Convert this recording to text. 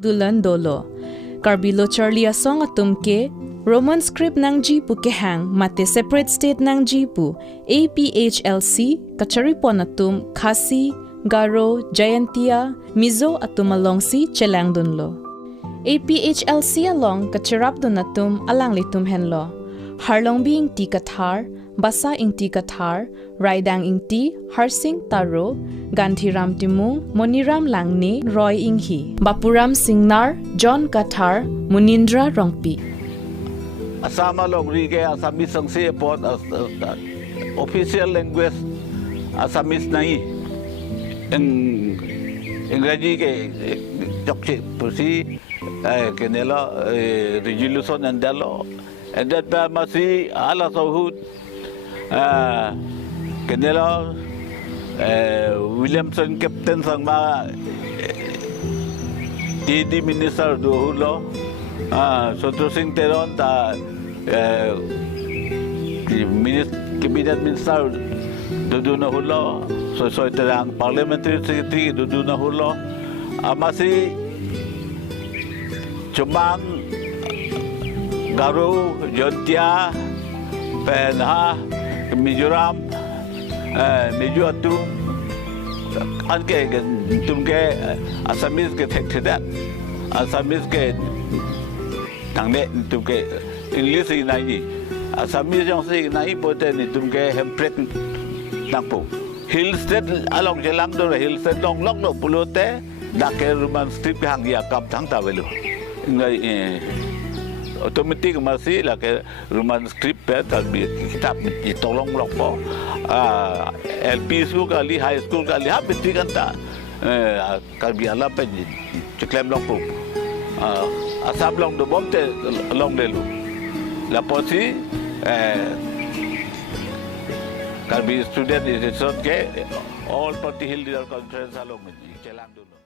Dulan dolo. Karbilo Charlie asong atumke, Roman script ng jipu kehang mate separate state ng jipu, APHLC, kacharipon atum, Khasi, Garo, Jayantia, Mizo atumalongsi chelang dunlo. APHLC along kacharap dun atum alang litum henlo. Harlong bing ti kathar, Basa ing ti kathar, Raidang ing ti, Harsing taro, Ganthiram timung, Moniram langni, Roy inghi. Bapuram singnar, John kathar, Munindra rongpi. Asama long rige Assamese ang sipon official language Assamese nai Engraji ke jokche pusi kenela resolution andalo and that masi ala sahut kenela Williamson captain sang ma di minister do hulo Sotro Singh Teron ta cabinet minister dudu na hulo so terang parliamentary secretary dudu na hulo amasi Chumang Garo Jontia Penha Mizoram Meju Atum anke tumke Assamese ke thekthedat Assamese ke tangne tumke English nai Assamese jong si nai pote ni tumke hempret nakpo hill state along jelang do hill state long long no pulote dake Roman script hang ya kap thang ta velu ngai automatic masih la ke Roman script pe ta bi kitab ni tolong long po LP school kali high school kali ha biti kan ta kalbi ala pe ceklem long po asap long do bom te long delu la posi kalbi student is ke all party hill leader conference along chelang dulu